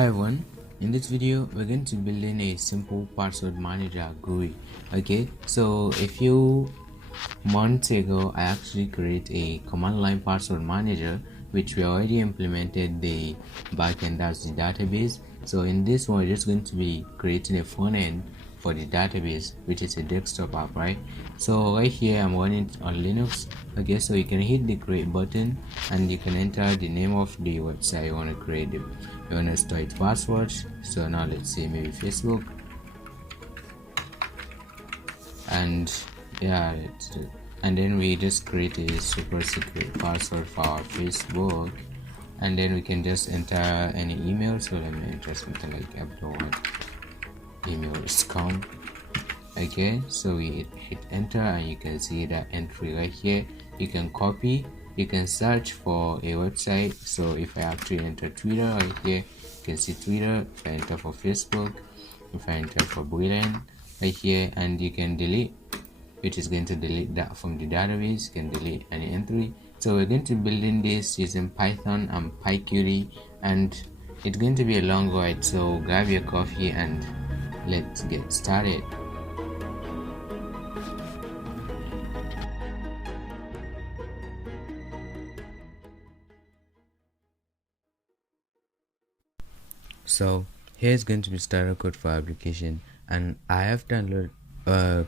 Hi everyone, in this video we're going to build in a simple password manager GUI. Okay, so a few months ago I actually created a command line password manager which we already implemented the backend as the database. So in this one we're just going to be creating a front end for the database, which is a desktop app, right? So right here I'm running on Linux. Okay, so you can hit the create button and you can enter the name of the website you want to create. You want to store its password. So now let's say maybe Facebook, and yeah, let's do it. And then we just create a super secret password for our Facebook, and then we can just enter any email. So let me enter something like email.com. Okay, so we hit enter and you can see that entry right here. You can copy, you can search for a website. So if I actually enter Twitter right here, you can see Twitter. If I enter for Facebook, if I enter for Brilliant right here, and you can delete, which is going to delete that from the database. You can delete any entry. So we're going to build in this using Python and PyQt, and it's going to be a long ride, so grab your coffee and let's get started. So here's going to be starter code for application, and I have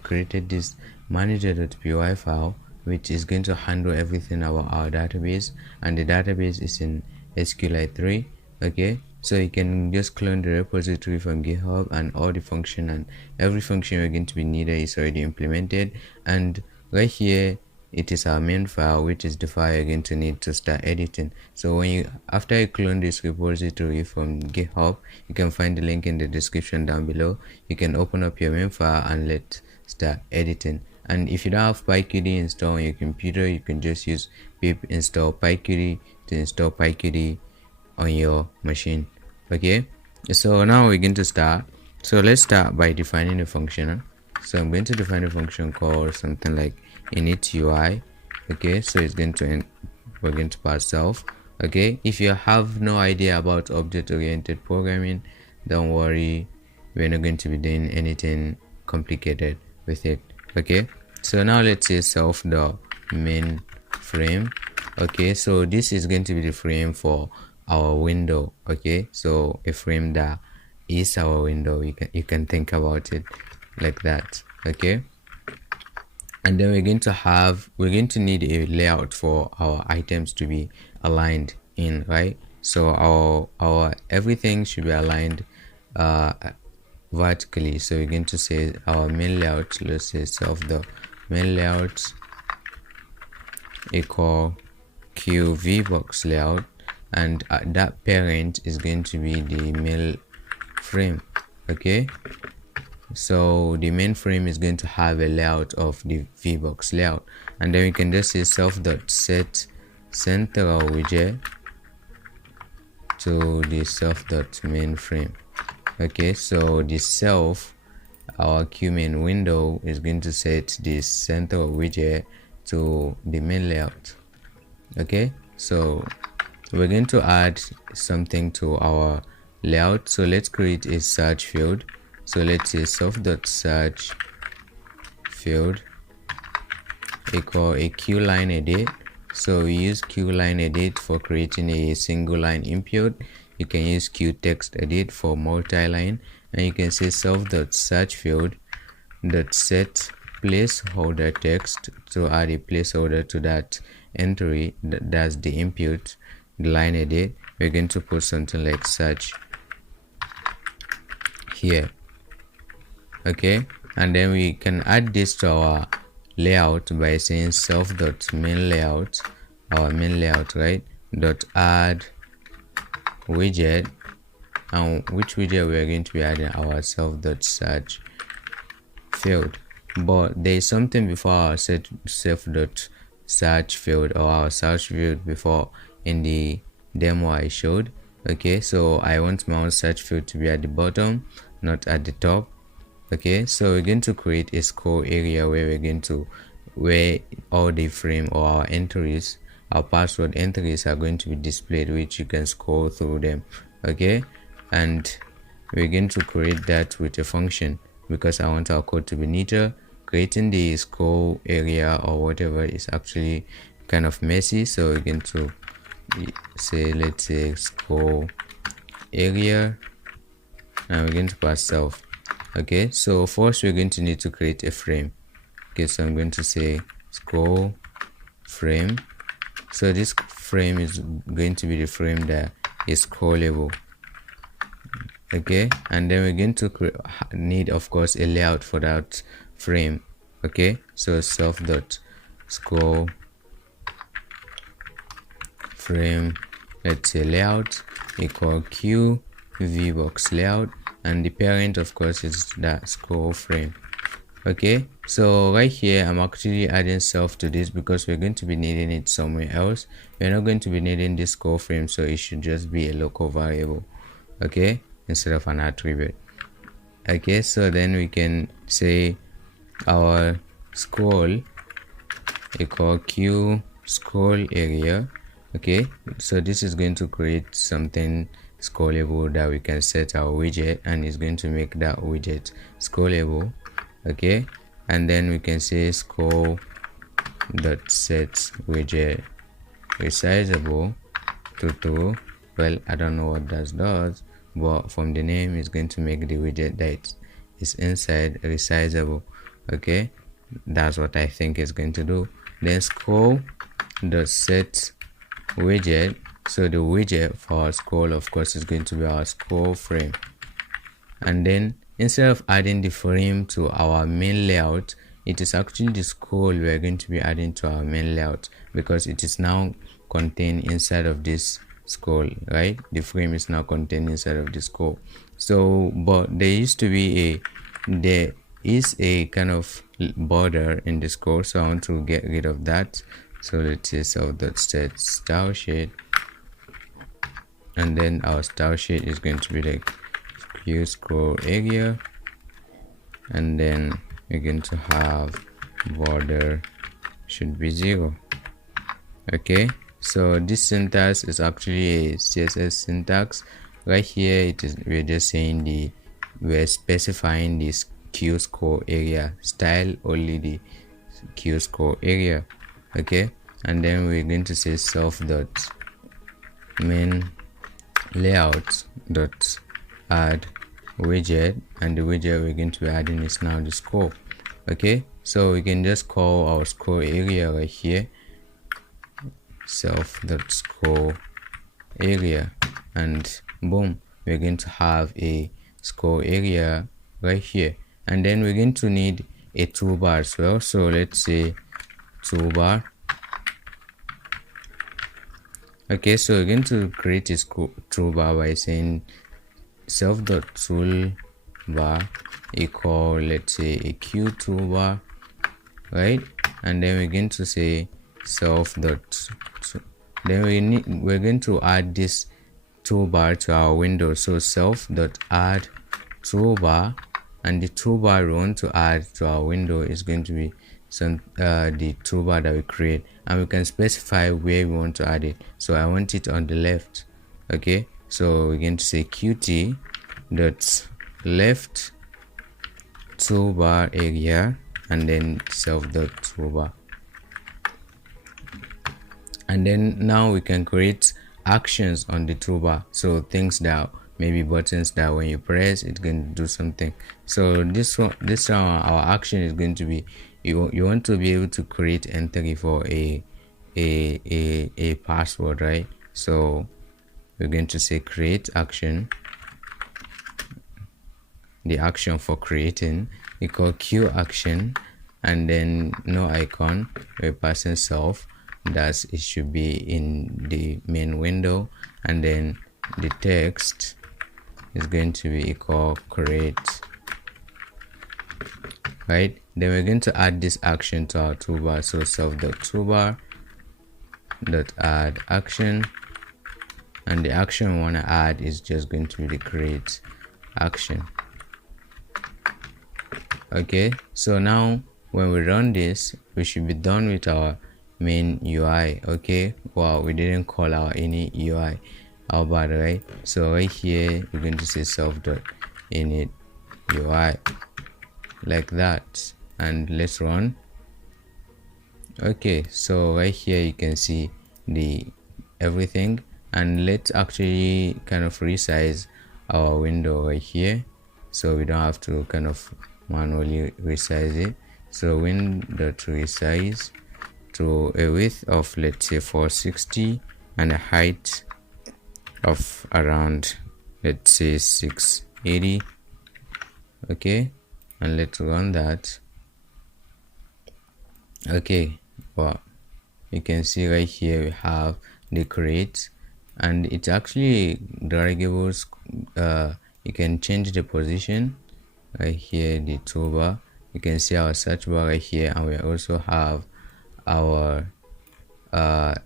created this manager.py file which is going to handle everything about our database, and the database is in SQLite 3. Okay, so you can just clone the repository from GitHub, and all the function and every function we're going to be needed is already implemented. And right here it is our main file, which is the file you're going to need to start editing. So after you clone this repository from GitHub, you can find the link in the description down below. You can open up your main file and let's start editing. And if you don't have PyQt installed on your computer, you can just use pip install PyQt to install PyQt on your machine. Okay, so now we're going to start. So let's start by defining a function. So I'm going to define a function called something like init UI. Okay, so it's going to we're going to pass self. Okay, if you have no idea about object-oriented programming, don't worry, we're not going to be doing anything complicated with it. Okay, so now let's say self the main frame. Okay, so this is going to be the frame for our window. Okay, so a frame that is our window, you can think about it like that. Okay, and then we're going to need a layout for our items to be aligned in, right? So our everything should be aligned vertically. So we're going to say our main layout, let's say self the main layout equal q vbox layout, and that parent is going to be the main frame. Okay, so the main frame is going to have a layout of the vbox layout, and then we can just say self.set central widget to the self.main frame. Okay, so the self, our qmain window, is going to set the central widget to the main layout. Okay, so we're going to add something to our layout. So let's create a search field. So let's say self.search field equal a qline edit. So we use qline edit for creating a single line input. You can use qtext edit for multi-line, and you can say self.search field dot set placeholder text to add a placeholder to that entry that's the input, the line edit. We're going to put something like search here. Okay, and then we can add this to our layout by saying self.main layout, our main layout, right, dot add widget, and which widget we are going to be adding our self.search field. But there is something before our self.search field or our search field before in the demo I showed. Okay, so I want my own search field to be at the bottom, not at the top. Okay, so we're going to create a scroll area where all the frame or our entries, our password entries, are going to be displayed, which you can scroll through them. Okay, and we're going to create that with a function because I want our code to be neater. Creating the scroll area or whatever is actually kind of messy, so we're going to say, let's say, scroll area, and we're going to pass self. Okay, so first we're going to need to create a frame. Okay, so I'm going to say scroll frame. So this frame is going to be the frame that is scrollable. Okay, and then we're going to need, of course, a layout for that frame. Okay, so self dot scroll frame, let's say layout equal q vbox layout, and the parent, of course, is that scroll frame. Okay, so right here I'm actually adding self to this because we're going to be needing it somewhere else. We're not going to be needing this scroll frame, so it should just be a local variable, okay, instead of an attribute. Okay, so then we can say our scroll equal q scroll area. Okay, so this is going to create something scrollable that we can set our widget, and it's going to make that widget scrollable. Okay, and then we can say scroll dot set widget resizable to well, I don't know what that does, but from the name it's going to make the widget that is inside resizable. Okay, that's what I think it's going to do. Then scroll dot set widget, so the widget for our scroll, of course, is going to be our scroll frame. And then instead of adding the frame to our main layout, it is actually the scroll we're going to be adding to our main layout because it is now contained inside of this scroll, right? The frame is now contained inside of the scroll. So, but there is a kind of border in the scroll, so I want to get rid of that. So let's say self.set style sheet, and then our style sheet is going to be like q scroll area, and then we're going to have border should be 0. Okay, so this syntax is actually a CSS syntax. Right here we're just saying we're specifying this q scroll area style, only the q scroll area. Okay, and then we're going to say self dot main layout dot add widget, and the widget we're going to be adding is now the scroll. Okay, so we can just call our scroll area right here self dot scroll area, and boom, we're going to have a scroll area right here. And then we're going to need a toolbar as well, so let's say toolbar. Okay, so we're going to create a toolbar by saying self.toolbar equal, let's say, a q toolbar, right? And then we're going to say we're going to add this toolbar to our window, so self.add toolbar, and the toolbar we want to add to our window is going to be the toolbar that we create, and we can specify where we want to add it. So I want it on the left. Okay, so we're going to say qt dot left toolbar area, and then self dot toolbar. And then now we can create actions on the toolbar, so things that maybe buttons that when you press it's going to do something. So this our action is going to be, you want to be able to create entry for a password, right? So we're going to say create action, the action for creating equal q action, and then no icon, we're passing self, that it should be in the main window, and then the text is going to be equal create, right? Then we're going to add this action to our toolbar, so self.toolbar dot add action, and the action we want to add is just going to be the create action. Okay, so now when we run this, we should be done with our main UI. Okay, wow, we didn't call our any UI. how bad, right? So right here we're going to say self.init UI like that, and let's run. Okay, so right here you can see the everything, and let's actually kind of resize our window right here so we don't have to kind of manually resize it. So win.resize to a width of, let's say, 460 and a height of around, let's say, 680. Okay, and let's run that. Okay, well, you can see right here we have the create, and it's actually draggable. You can change the position right here, the toolbar. You can see our search bar right here, and we also have our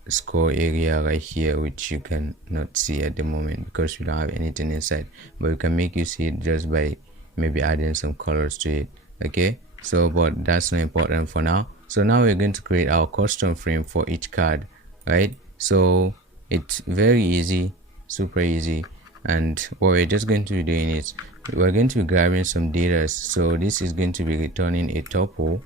score area right here, which you can not see at the moment because we don't have anything inside, but we can make you see it just by maybe adding some colors to it. Okay, so but that's not important for now. So now we're going to create our custom frame for each card, right? So it's very easy, super easy, and what we're just going to be doing is we're going to be grabbing some data. So this is going to be returning a tuple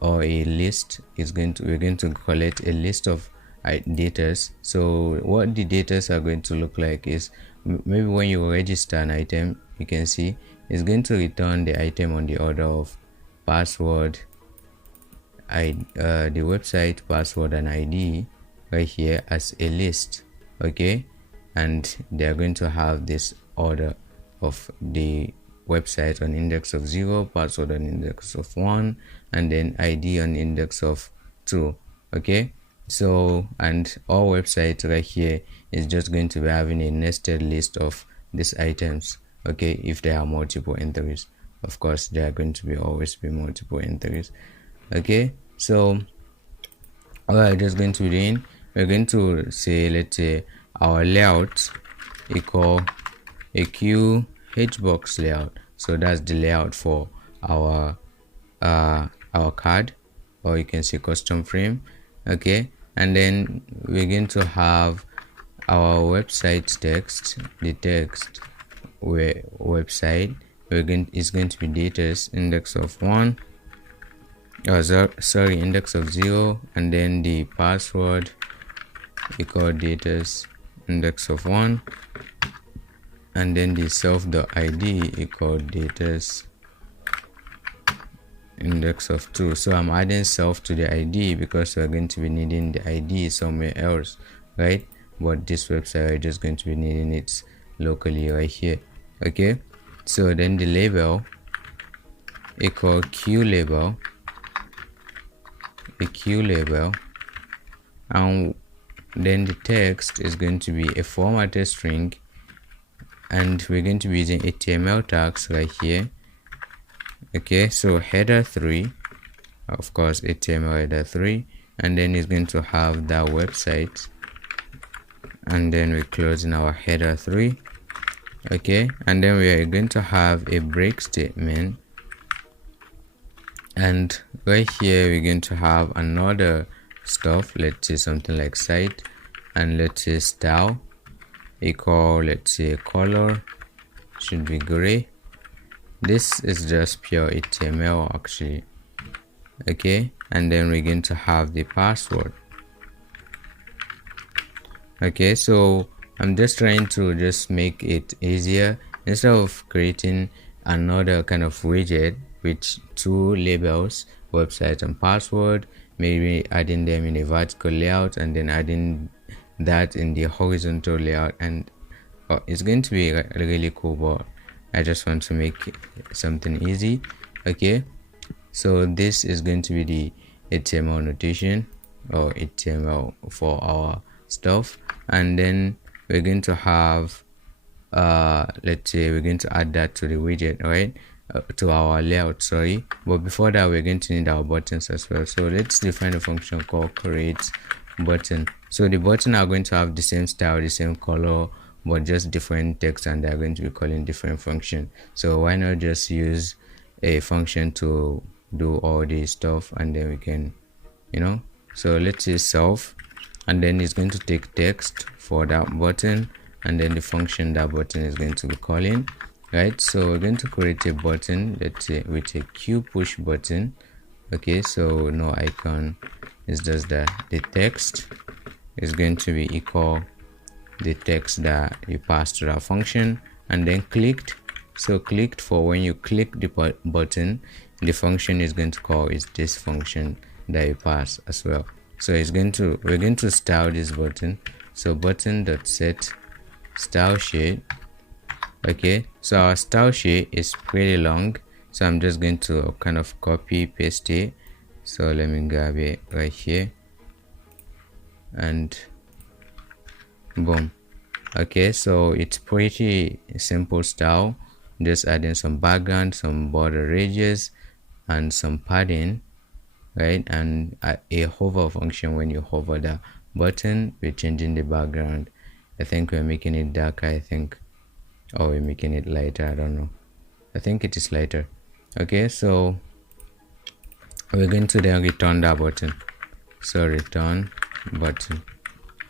or a list. We're going to collect a list of datas. So what the datas are going to look like is maybe when you register an item, you can see it's going to return the item on the order of password, the website password and ID right here as a list. Okay, and they're going to have this order of the website on index of 0, password on index of 1, and then ID on index of 2. Okay, so and our website right here is just going to be having a nested list of these items. Okay, if there are multiple entries, of course there are going to be always be multiple entries. Okay, so what I'm just going to be doing, we're going to say, let's say our layout equal a QHbox layout. So that's the layout for our card, or you can say custom frame. Okay, and then we're going to have our website text. The text website is going to be data's index of 1, index of 0, and then the password equal data's index of 1, and then the self.id equal data's index of 2. So I'm adding self to the ID because we're going to be needing the ID somewhere else, right? But this website we're just going to be needing it locally right here. Okay, so then the label equal q label, and then the text is going to be a formatted string, and we're going to be using HTML tags right here. Okay, so header 3, of course HTML header 3, and then it's going to have that website, and then we're closing our header 3. Okay, and then we are going to have a break statement, and right here we're going to have another stuff, let's say something like site, and let's say style equal, let's say color should be gray. This is just pure HTML actually. Okay, and then we're going to have the password. Okay, so I'm just trying to just make it easier. Instead of creating another kind of widget with 2 labels, website and password, maybe adding them in a vertical layout and then adding that in the horizontal layout, and it's going to be really cool, but I just want to make something easy. Okay, so this is going to be the HTML notation or HTML for our stuff, and then we're going to have let's say we're going to add that to the widget, right? To our layout, sorry, but before that we're going to need our buttons as well. So let's define a function called create button. So the button are going to have the same style, the same color, but just different text, and they're going to be calling different function. So why not just use a function to do all this stuff, and then we can, so let's say self, and then it's going to take text for that button, and then the function that button is going to be calling, right? So we're going to create a button, let's say with a Q push button. Okay, so no icon, it's just that the text is going to be equal the text that you pass to that function, and then clicked. So clicked for when you click the button, the function is going to call is this function that you pass as well. So we're going to style this button. So button dot set style shade. Okay, so our style shade is pretty long, so I'm just going to kind of copy paste it. So let me grab it right here and boom. Okay, so it's pretty simple style, just adding some background, some border radius, and some padding, right? And a hover function. When you hover the button, we're changing the background. I think we're making it darker, I think, or we're making it lighter, I don't know. I think it is lighter. Okay, so we're going to then return that button. So return button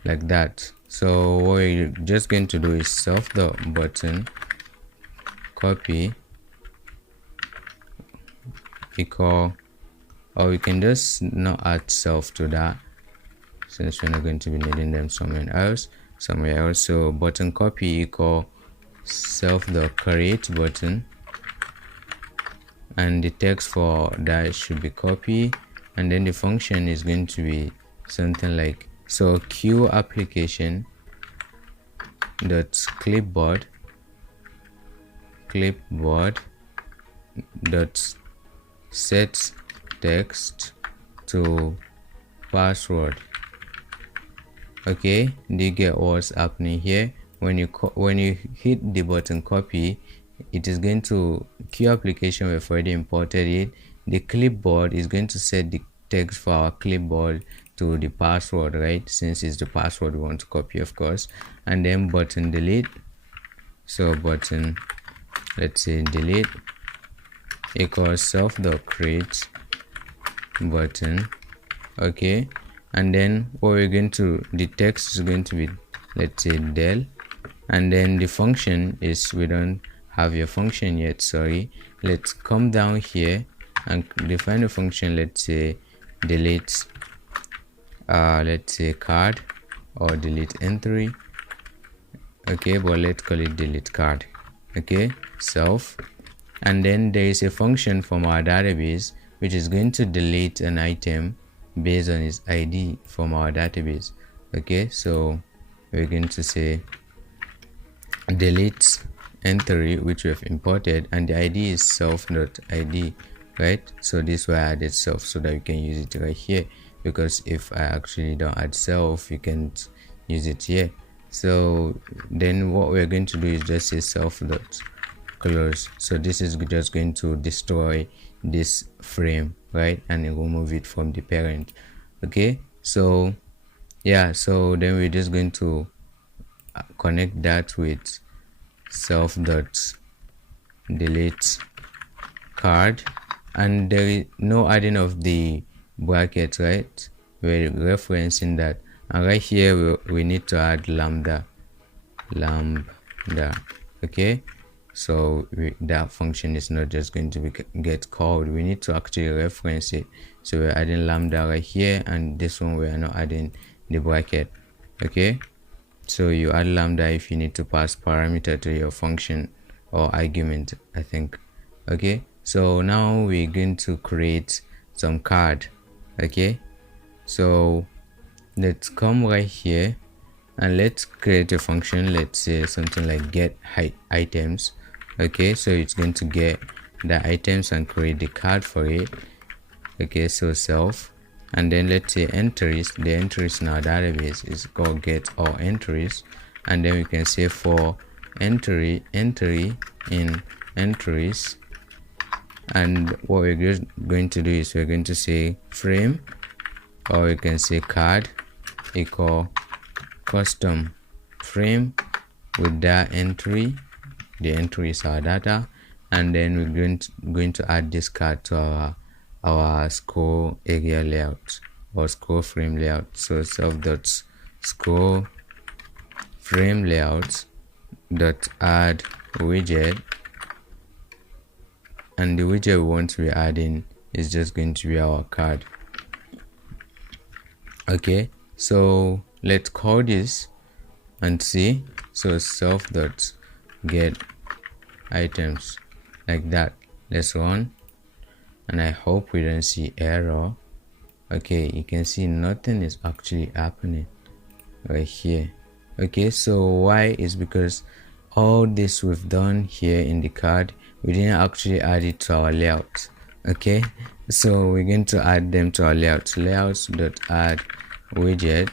like that. So what we're just going to do is self the button, copy, equal, or we can just not add self to that since we're not going to be needing them somewhere else. So button copy equal self the create button, and the text for that should be copy, and then the function is going to be something like, so Q application dot clipboard dot set text to password. Okay, do you get what's happening here? When you hit the button copy, it is going to Q application, we've already imported it. The clipboard is going to set the text for our clipboard to the password, right? Since it's the password we want to copy, of course. And then button delete. So button, let's say delete equals self dot create button. Okay, and then what we're going to, the text is going to be, let's say del, and then the function is, we don't have your function yet, sorry. Let's come down here and define the function. Let's say delete let's say card, or delete entry. Okay, but let's call it delete card. Okay, self, and then there is a function from our database which is going to delete an item based on its ID from our database. Okay, so we're going to say delete entry, which we have imported, and the ID is self.id, right? So this way I added self so that we can use it right here, because if I actually don't add self, you can't use it here. So then what we're going to do is just say self.close. So this is just going to destroy this frame, right, and remove it from the parent. Okay, so yeah, so then we're just going to connect that with self.delete card, and there is no adding of the bracket, right? We're referencing that, and right here we need to add lambda. Okay, so that function is not just going to get called, we need to actually reference it. So we're adding lambda right here, and this one we are not adding the bracket. Okay, so you add lambda if you need to pass parameter to your function or argument, I think. Okay, so now we're going to create some card. Okay, so let's come right here and let's create a function. Let's say something like get items. Okay, so it's going to get the items and create the card for it. Okay, so self, and then let's say entries. The entries in our database is called get all entries, and then we can say for entry in entries, and what we're just going to do is we're going to say frame, or we can say card equal custom frame with that entry. The entry is our data, and then we're going to add this card to our scroll area layout or scroll frame layout. So self.scroll frame layout, dot add widget, and the widget we want to be adding is just going to be our card. Okay, so let's call this and see. So self dot get items, like that. Let's run, and I hope we don't see error. Okay, you can see nothing is actually happening right here. Okay, so why is because all this we've done here in the card, we didn't actually add it to our layout. Okay, so we're going to add them to our layouts. Layouts dot add widget,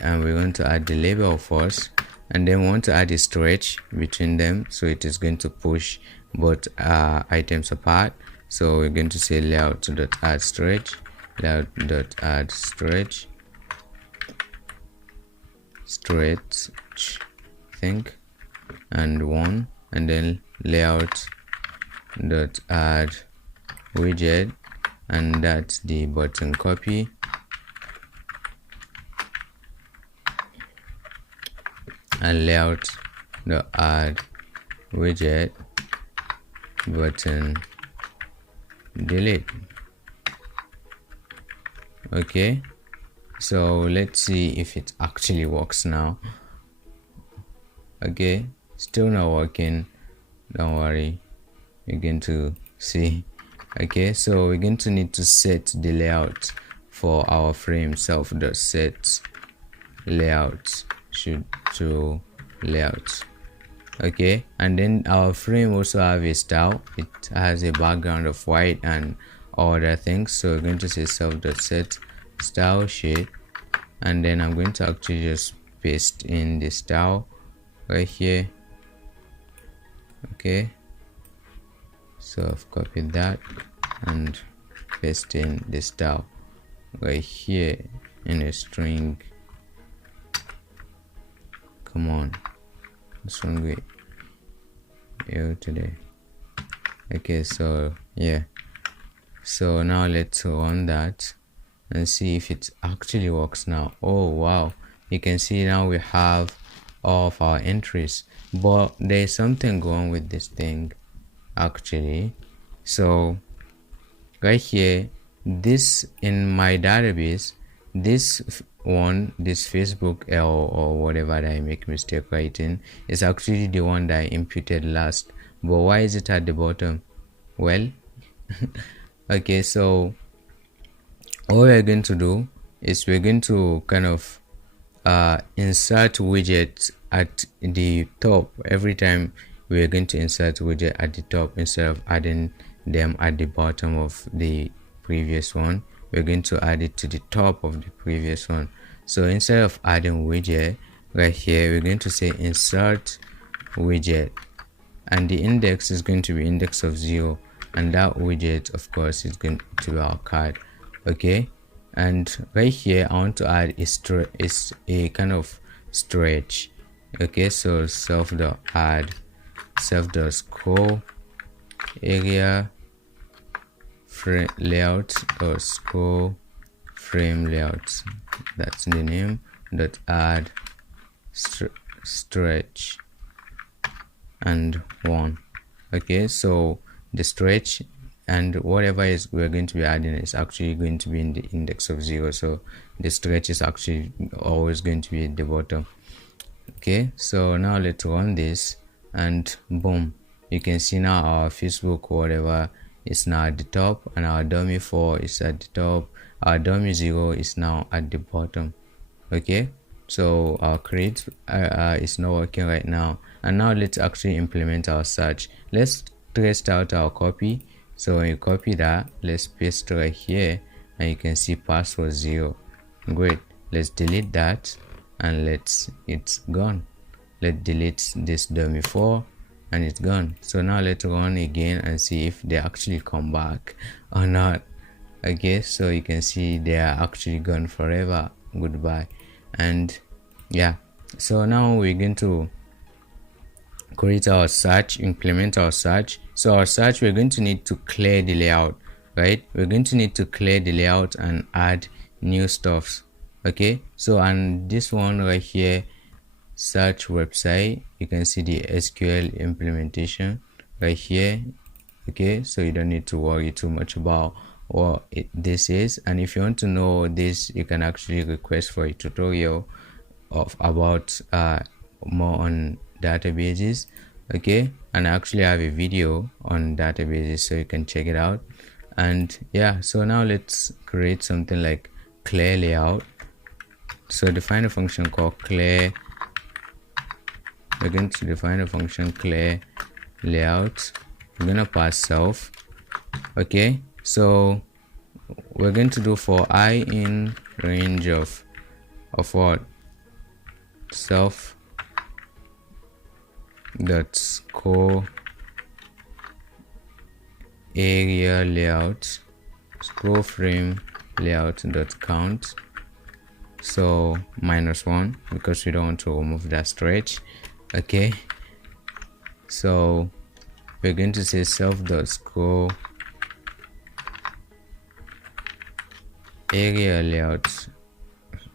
and we're going to add the label first, and then we want to add a stretch between them, so it is going to push both items apart. So we're going to say layout dot add stretch, layout dot add stretch, think, and 1, and then layout dot add widget, and that's the button copy, and layout dot add widget button delete. Okay, so let's see if it actually works now. Okay, still not working. Don't worry, you're going to see. Okay, so we're going to need to set the layout for our frame. Self dot set layout should to layout. Okay, and then our frame also have a style. It has a background of white and other things, so we're going to say self dot set style shade, and then I'm going to actually just paste in the style right here. Okay, so I've copied that and paste in the style right here in a string. Come on, what's wrong with you today? Okay, so yeah, so now let's run that and see if it actually works now. Oh wow, you can see now we have all of our entries, but there's something going with this thing actually. So right here, this in my database, this Facebook or whatever that I make mistake writing is actually the one that I imputed last. But why is it at the bottom? Well, okay, so all we're going to do is we're going to kind of insert widgets at the top. Every time we're going to insert widget at the top instead of adding them at the bottom of the previous one, we're going to add it to the top of the previous one. So instead of adding widget right here, we're going to say insert widget, and the index is going to be index of 0, and that widget of course is going to be our card. Okay, and right here I want to add a kind of stretch. Okay, so self dot add self dot scroll area frame layout or scroll frame layouts, that's the name, dot add stretch and 1. Okay, so the stretch and whatever is we're going to be adding is actually going to be in the index of 0, so the stretch is actually always going to be at the bottom. Okay, so now let's run this, and boom, you can see now our Facebook whatever is now at the top, and our dummy 4 is at the top, our dummy 0 is now at the bottom. Okay, so our create is not working right now. And now let's actually implement our search. Let's test out our copy. So when you copy that, let's paste right here, and you can see password 0. Great, let's delete that, and it's gone. Let's delete this dummy 4, and it's gone. So now let's run again and see if they actually come back or not. Okay, so you can see they are actually gone forever. Goodbye. And yeah, so now we're going to create our search, implement our search. So our search, we're going to need to clear the layout, right? We're going to need to clear the layout and add new stuffs. Okay, so and this one right here, search website. You can see the SQL implementation right here. Okay, so you don't need to worry too much about what this is. And if you want to know this, you can actually request for a tutorial of about more on databases. Okay, and I actually have a video on databases, so you can check it out. And yeah, so now let's create something like clear layout. So define a function called clear. We're going to define a function clear layout. We're gonna pass self. Okay, so we're going to do for I in range of what, self dot score area layout score frame layout dot count, so -1 because we don't want to remove that stretch. Okay, so we're going to say self dot score area layout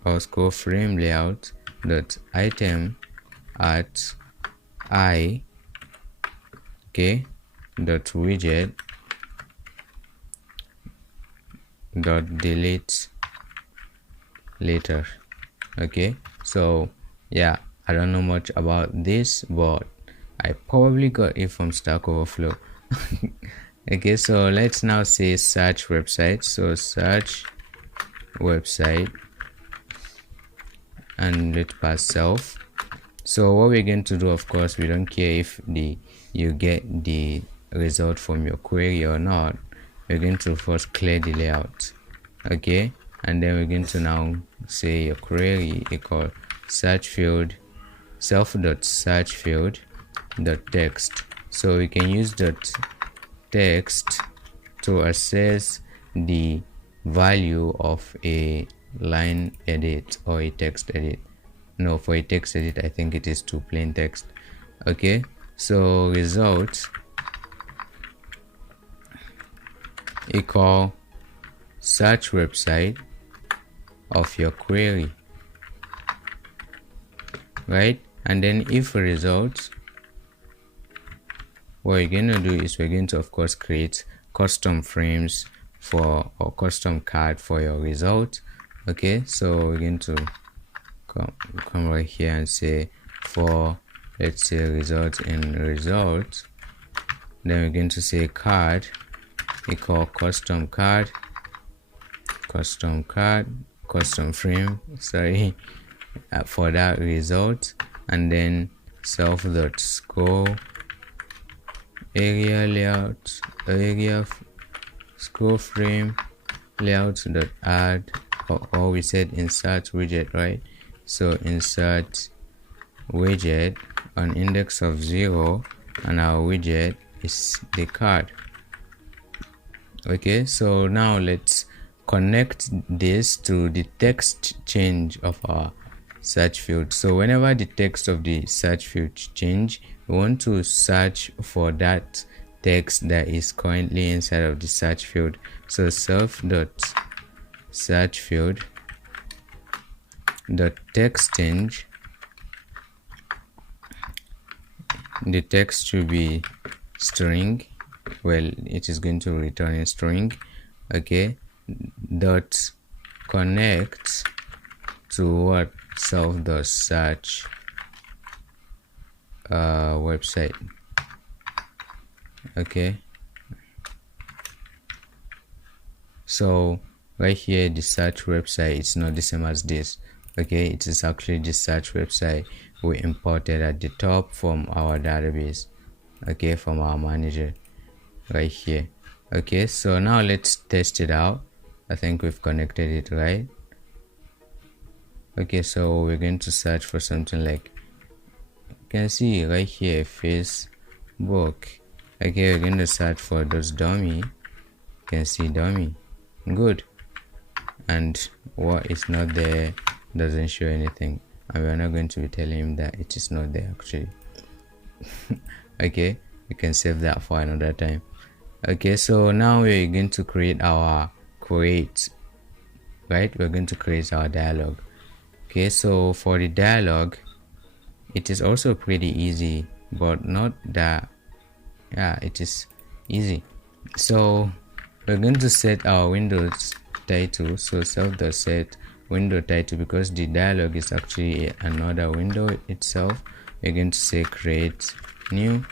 or score frame layout dot item at I, okay, dot widget dot delete later. Okay, so yeah, I don't know much about this, but I probably got it from Stack Overflow. Okay, so let's now say search website. So search website, and let's pass self. So what we're going to do, of course, we don't care if you get the result from your query or not. We're going to first clear the layout. Okay, and then we're going to now say your query equal search field self dot search field dot text. So we can use dot text to access the value of a line edit or a text edit. No, for a text edit I think it is to plain text. Okay, so result equal search website of your query, right? And then if result, what we're going to do is we're going to of course create custom frames for or custom card for your result. Okay, so we're going to come right here and say for, let's say, result in result, then we're going to say card equal custom card custom frame, sorry, for that result, and then self dot score area layout score frame layout dot add, or we said insert widget, right? So insert widget on index of 0, and our widget is the card. Okay, so now let's connect this to the text change of our search field. So whenever the text of the search field change, we want to search for that text that is currently inside of the search field. So self dot search field dot text change, the text should be string, well, it is going to return a string. Okay, dot connect to what, self dot search website. Okay, so right here the search website, it's not the same as this. Okay, it is actually the search website we imported at the top from our database, okay, from our manager right here. Okay, so now let's test it out. I think we've connected it, right? Okay, so we're going to search for something like, you can see right here, Facebook. Okay, we're going to search for those dummy. You can see dummy, good, and what is not there doesn't show anything, and we're not going to be telling him that it is not there actually. Okay, you can save that for another time. Okay, so now we're going to create our right, we're going to create our dialog. Okay, so for the dialog, it is also pretty easy, but not that, yeah, it is easy. So we're going to set our Windows title. So self.set window title, because the dialog is actually another window itself. We're going to say create new.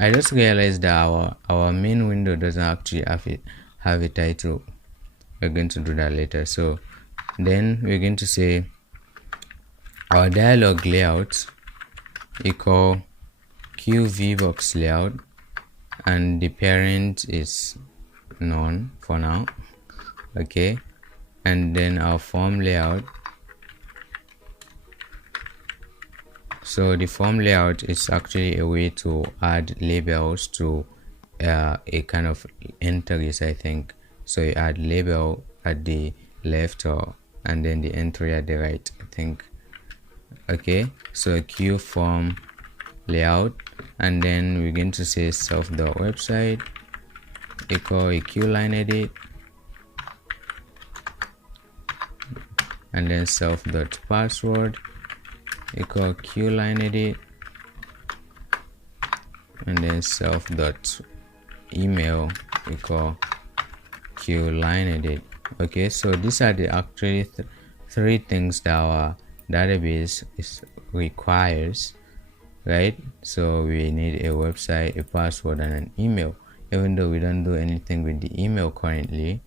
I just realized that our main window doesn't actually have a title. We're going to do that later. So then we're going to say our dialog layout equal QVBox layout, and the parent is none for now. Okay, and then our form layout. So the form layout is actually a way to add labels to a kind of entries, I think. So you add label at the left, and then the entry at the right, I think. Okay, so Q form layout, and then we're going to say self.website equal a Q line edit, and then self.password equal Q line edit, and then self.email equal Q line edit. Okay, so these are the actually three things that our database requires, right? So we need a website, a password, and an email, even though we don't do anything with the email currently,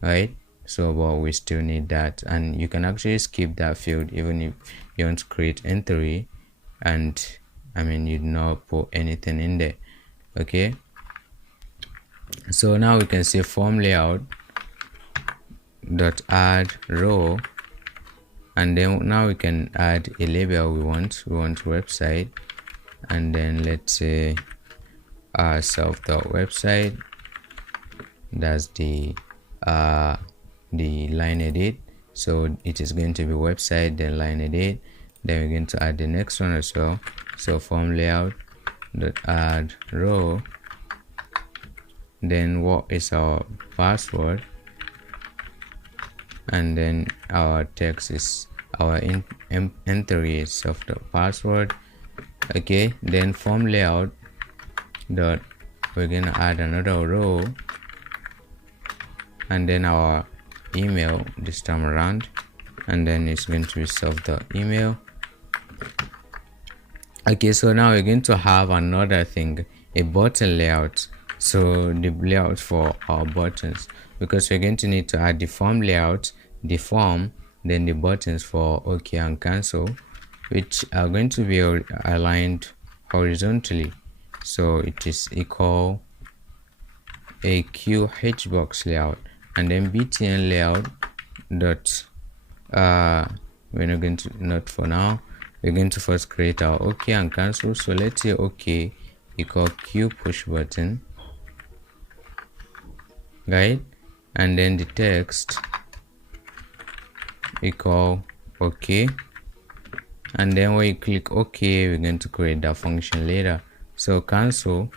right? So but we still need that, and you can actually skip that field even if you want to create entry, and I mean you do not put anything in there. Okay, so now we can say form layout dot add row, and then now we can add a label. We want website, and then let's say self.website, that's the line edit. So it is going to be website, then line edit, then we're going to add the next one as well. So form layout dot add row, then what is our password, and then our text is our entry is of the password. Okay, then form layout dot, we're gonna add another row, and then our email this time around, and then it's going to be self.email. Okay, so now we're going to have another thing, a button layout. So the layout for our buttons, because we're going to need to add the form layout, the form, then the buttons for OK and cancel, which are going to be aligned horizontally. So it is equal a QHbox layout, and then btn layout dot we're not going to, not for now, we're going to first create our OK and cancel. So let's say OK equal Q push button, right? And then the text equal OK, and then when you click OK, we're going to create that function later. So cancel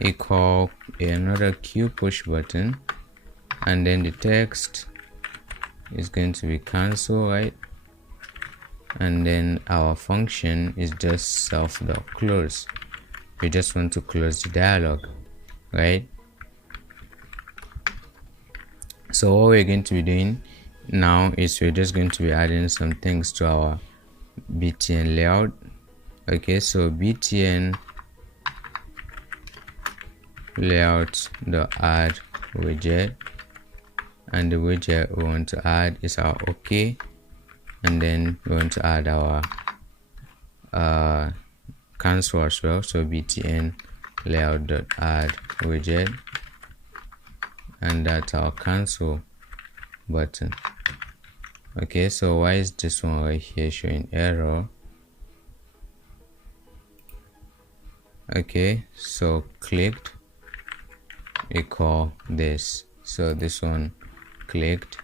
equal another Q push button, and then the text is going to be cancel, right? And then our function is just self.close. We just want to close the dialog, right? So what we're going to be doing now is we're just going to be adding some things to our btn layout. Okay, so btn layout the add widget, and the widget we want to add is our OK, and then we want to add our cancel as well. So btn layout dot add widget, and that's our cancel button. Okay, so why is this one right here showing error? Okay, so clicked equal this. So this one clicked,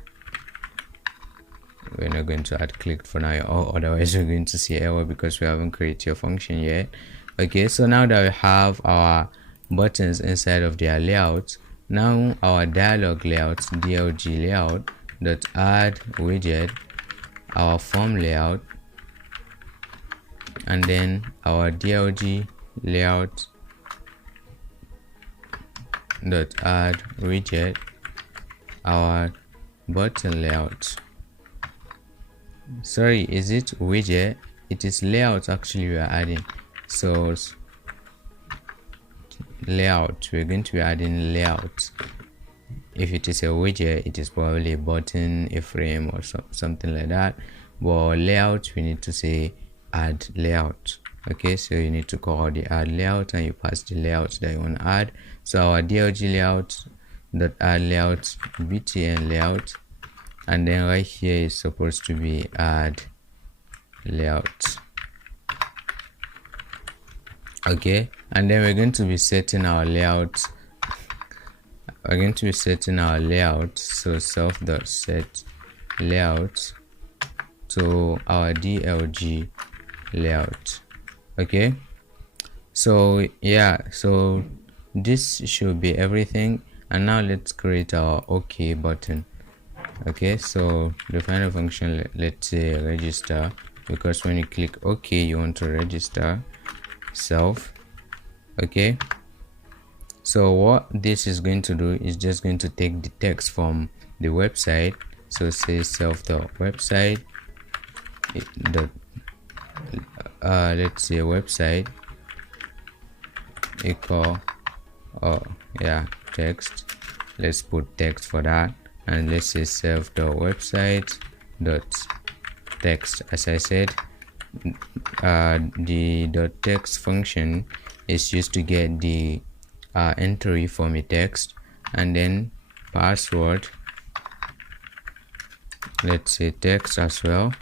we're not going to add clicked for now, or otherwise we're going to see error because we haven't created your function yet. Okay, so now that we have our buttons inside of their layouts, now our dialog layouts, DLG layout dot add widget, our form layout, and then our dialog layout dot add widget, our button layout. Sorry, is it widget? It is layout actually we are adding. So layout, we're going to be adding layout. If it is a widget, it is probably a button, a frame, or something like that. But layout, we need to say add layout. Okay, so you need to call the add layout and you pass the layout that you want to add. So our dialog layout dot add layout btn layout, and then right here is supposed to be add layout. Okay, and then we're going to be setting our layout. We're going to be setting our layout. So self.set layout to our DLG layout. Okay, so yeah, so this should be everything. And now let's create our OK button. Okay, so define a function, let's say register, because when you click OK, you want to register self. Okay, so what this is going to do is just going to take the text from the website. So say self.website let's say website equal text. Let's put text for that, and let's say self.website dot text. As I said, the .text function is used to get the entry from a text, and then password, let's say text as well,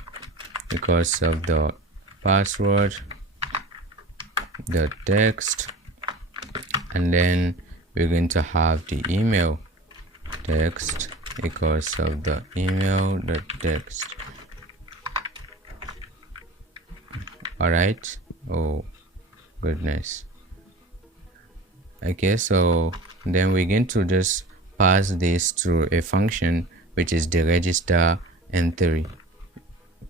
because of the password the text, and then we're going to have the email text because of the email the text. All right, oh goodness. Okay, so then we're going to just pass this through a function which is the register entry,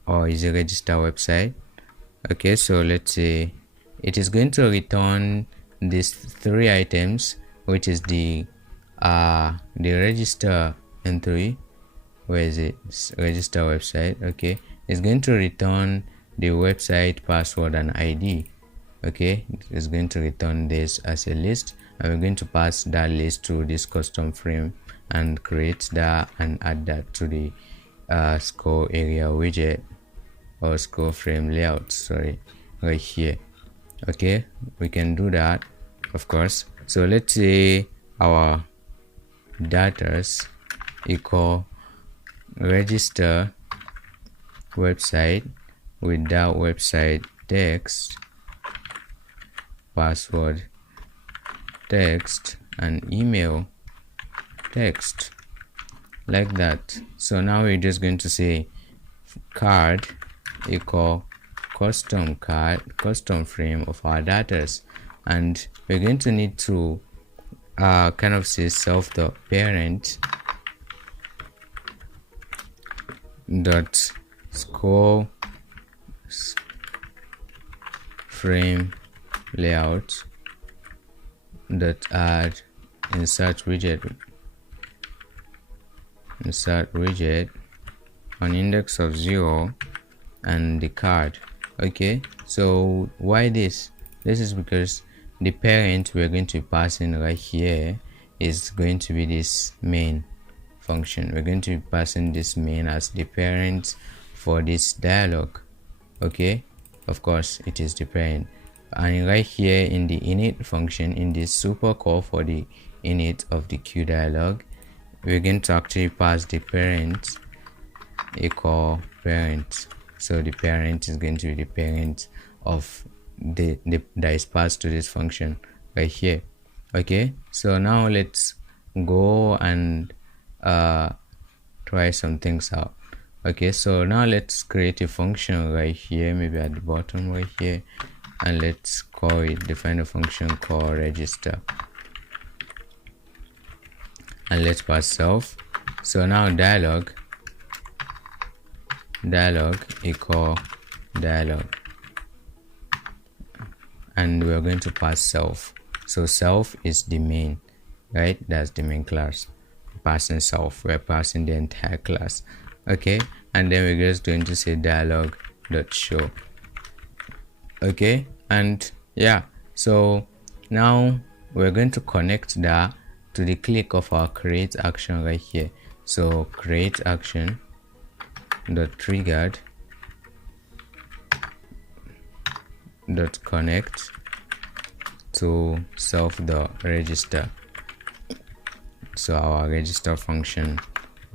or is a register website. Okay, so let's say it is going to return these three items, which is the register entry. Where is it? Register website. Okay, it's going to return the website password and ID. Okay, it's going to return this as a list, and we're going to pass that list to this custom frame and create that and add that to the score area widget, or score frame layout, sorry, right here. Okay, we can do that, of course. So let's say our datas equal register website with that website text, password text, and email text, like that. So now we're just going to say card equal custom frame of our datas, and we're going to need to kind of say self.parent dot score frame layout dot add insert widget on index of 0 and the card. Okay, so why this is because the parent we're going to be passing right here is going to be this main function. We're going to be passing this main as the parent for this dialog. Okay, of course it is the parent, and right here in the init function, in this super call for the init of the Q dialog, we're going to actually pass the parent equal parent. So the parent is going to be the parent of the that is passed to this function right here. Okay, so now let's go and try some things out. Okay, so now let's create a function right here, maybe at the bottom right here, and let's call it, define a function called register, and let's pass self. So now dialog dialog equal dialog, and we're going to pass self. So self is the main, right? That's the main class. Passing self, we're passing the entire class. Okay, and then we're just going to say dialog dot show. Okay, and yeah, so now we're going to connect that to the click of our create action right here. So create action dot triggered dot connect to self the register, so our register function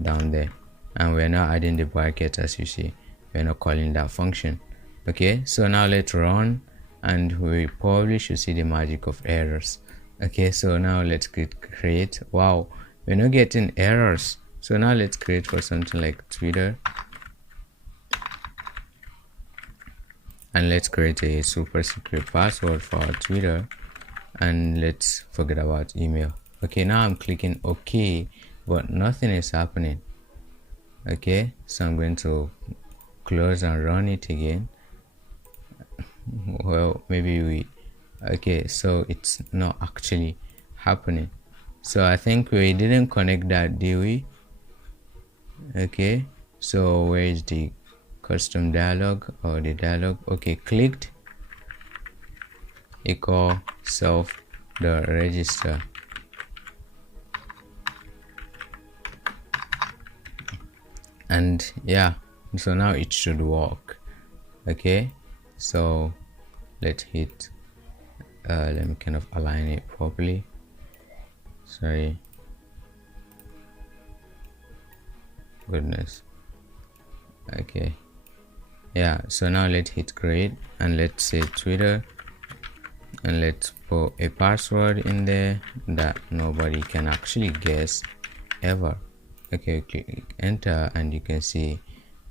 down there, and we're not adding the bracket. As you see, we're not calling that function. Okay, so now let's run, and we probably should see the magic of errors. Okay, so now let's create. Wow, we're not getting errors. So now let's create for something like Twitter, and let's create a super secret password for our Twitter, and let's forget about email. Okay, now I'm clicking OK, but nothing is happening. Okay, so I'm going to close and run it again. Well, maybe we okay, so it's not actually happening. So I think we didn't connect that, did we? Okay, so where is the custom dialog or the dialog? Okay, clicked equal self the register, and yeah, so now it should work. Okay, so let's hit let me kind of align it properly. Sorry, goodness. Okay, yeah, so now let's hit create, and let's say Twitter, and let's put a password in there that nobody can actually guess ever. Okay, click enter, and you can see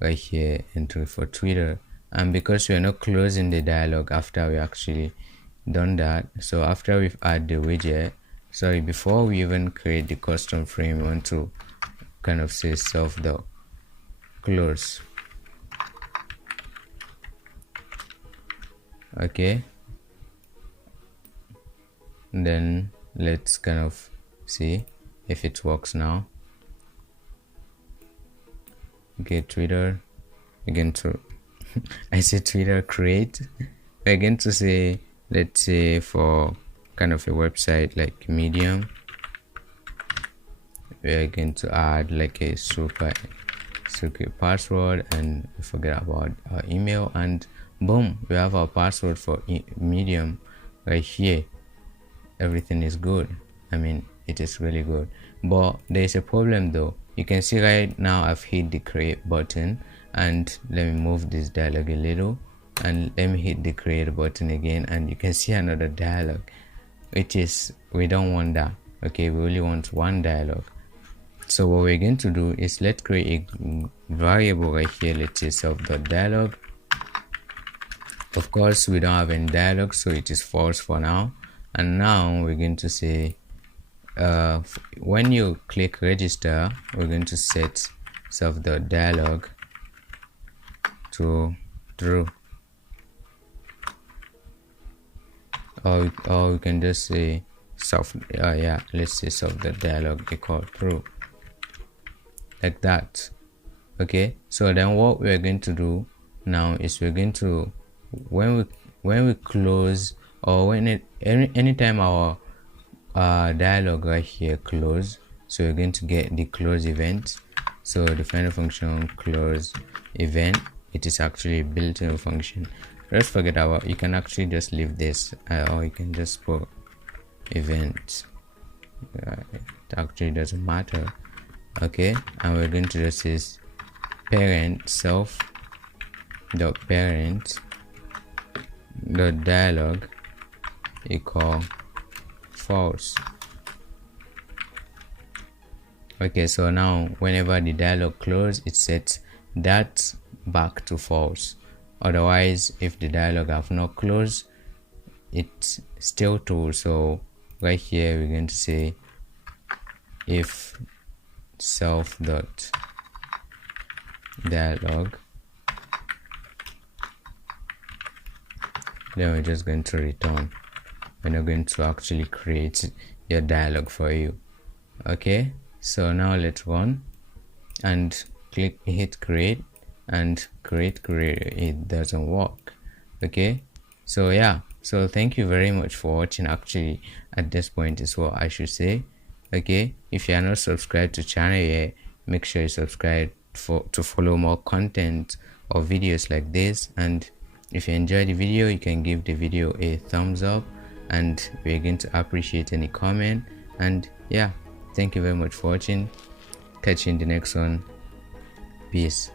right here entry for Twitter. And because we're not closing the dialog after we actually done that, so after we've added the widget, sorry, before we even create the custom frame, we want to kind of say self the close. Okay, and then let's kind of see if it works now. Okay, Twitter again to I say Twitter create again to say, let's say for kind of a website like Medium, we're going to add like a super secret password, and forget about our email, and boom, we have our password for Medium right here. Everything is good. I mean, it is really good, but there's a problem though. You can see right now I've hit the create button, and let me move this dialog a little, and let me hit the create button again, and you can see another dialog, which is, we don't want that. Okay, we only want one dialog. So what we're going to do is let's create a variable right here. Let's say self.dialog. Of course, we don't have any dialog, so it is false for now. And now we're going to say when you click register, we're going to set self.dialog to true, or we can just say yeah, let's say self.dialog equal true, like that. Okay, so then what we're going to do now is we're going to, when we close, or when anytime our dialog right here close, so we're going to get the close event. So define a function close event. It is actually a built-in function. Just forget about, you can actually just leave this, or you can just put event. It actually doesn't matter. Okay, and we're going to just say parent self dot parent dot dialog equal false. Okay, so now whenever the dialog closes, it sets that back to false. Otherwise, if the dialog have not closed, it's still true. So right here we're going to say if self dot dialog then we're just going to return. We're not going to actually create your dialog for you. Okay, so now let's run and hit create, and create, it doesn't work. Okay, so yeah, so thank you very much for watching. Actually, at this point is what I should say. Okay, if you are not subscribed to channel yet, make sure you subscribe to follow more content or videos like this. And if you enjoyed the video, you can give the video a thumbs up, and we're going to appreciate any comment. And yeah, thank you very much for watching. Catch you in the next one. Peace.